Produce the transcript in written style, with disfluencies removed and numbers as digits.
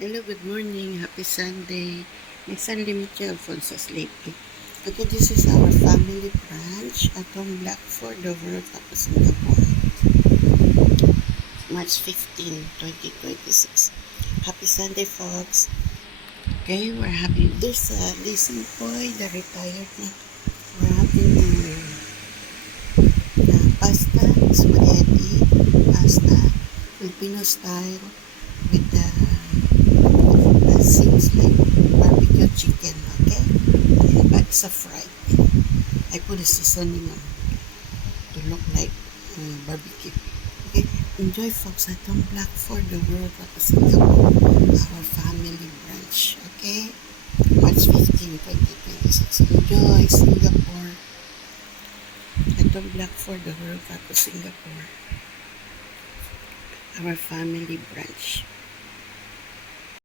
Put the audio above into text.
Hello, good morning. Happy Sunday. May Sunday mo siya, Alphonsus lately. Okay, this is our family branch at home Blackford, Overall, tapos Singapore. March 15, 2026. Happy Sunday, folks. Okay, we're having this Lizzie Boy, the retired na. We're having pasta, spaghetti, pasta, Filipino style with seems like barbecue chicken, okay? But it's a fried. I put a seasoning on to look like barbecue. Okay? Enjoy, folks, at home Blackford, the world of Singapore, our family branch. Okay? March 15, 2026. Enjoy, Singapore. At home Blackford, the world of Singapore, our family branch.